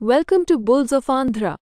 Welcome to Bulls of Andhra.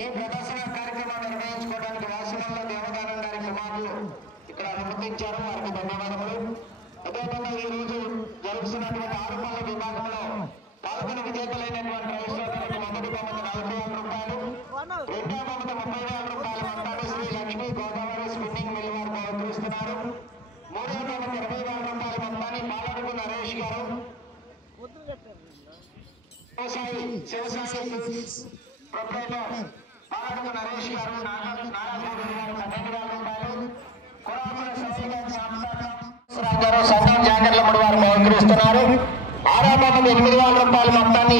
ఈ ప్రదర్శన కార్యక్రమాన్ని నిర్వహించుకోవడానికి వాసులలో దేవదానం గారి కుమారులు ఇక్కడ అనుమతించారు. వారికి ధన్యవాదములు. అదేవిధంగా ఈ రోజు జరుగుతున్నటువంటి ఆరుపల్ల విభాగంలో పాల్గొని విజేతలైనటువంటి రైతులకు మొదటి బహుమతి 40,000 రూపాయలు, రెండవ బహుమతి 30,000 రూపాయలు మంటాడు శ్రీ లక్ష్మీ గోదావరి స్పిన్నింగ్ మిల్ వారు బహుకరిస్తున్నారు. మూడవ బహుమతి 20,000 రూపాయల మొత్తాన్ని పాలడుగు నరేష్ గారు, శివసాయి ప్రొపరేటర్ పాలడుగు నరేష్ గారు, నారాయణ గారు 12,000 రూపాయలు, కురాపుల శశికాంత్ గారు సంఘం జాకెట్ల ముడి వారు బహుకరిస్తున్నారు. ఆరో బహుమతి 8,000 రూపాయల మొత్తాన్ని